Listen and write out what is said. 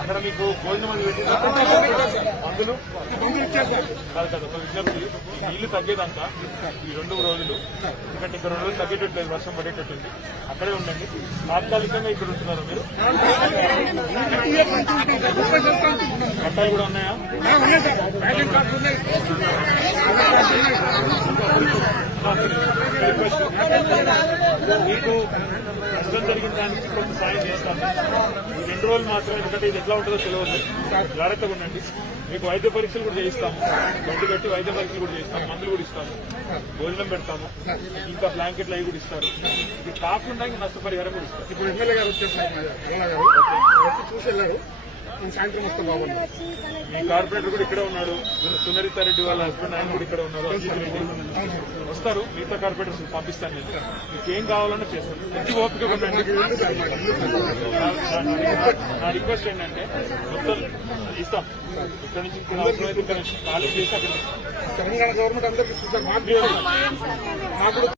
అక్కడ మీకు భోజనం అది పెట్టిందా? మందులు విజ్ఞప్తి, నీళ్లు తగ్గేదంతా ఈ 2 రోజులు, ఎందుకంటే ఇంకా 2 రోజులు తగ్గేటట్లేదు, వర్షం పడేటట్టుంది. అక్కడే ఉండండి. తాత్కాలికంగా ఇక్కడ ఉంటున్నారు మీరు? పట్టాలు కూడా ఉన్నాయా? మీకు నష్టం జరిగిన దానికి కొంత సాయం చేస్తాము. ఈ 2 రోజులు మాత్రమే, ఎందుకంటే ఇది ఎట్లా ఉంటుందో తెలియదు. జాగ్రత్తగా ఉండండి. మీకు వైద్య పరీక్షలు కూడా చేయిస్తాము, బండి పెట్టి వైద్య పరీక్షలు కూడా చేస్తాము, మందులు కూడా ఇస్తాము, భోజనం పెడతాము, ఇంకా బ్లాంకెట్లు అవి కూడా ఇస్తారు. ఇది కాకుండా ఇంకా నష్టపరిహారం కూడా ఇస్తారు. ఇప్పుడు ఎమ్మెల్యే గారు వచ్చేసారు, చూసి వెళ్ళారు, సాయంత్రం వస్తే బాగుంది. మీ కార్పొరేటర్ కూడా ఇక్కడే ఉన్నాడు, సునరితారెడ్డి వాళ్ళ హస్బెండ్, ఆయన కూడా ఇక్కడ ఉన్నారు. అజిత్ రెడ్డి వస్తారు, మిగతా కార్పొరేటర్స్ పంపిస్తాను. నేను మీకు ఏం కావాలన్నా చేస్తాను. మంచి ఓపిక ఉండండి. నా రిక్వెస్ట్ ఏంటంటే మొత్తం ఇస్తాం. ఇక్కడ నుంచి అవసరమైతే ఇక్కడ ఖాళీ చేసి అక్కడ తెలంగాణ గవర్నమెంట్ అందరికీ చూసారు. మాకు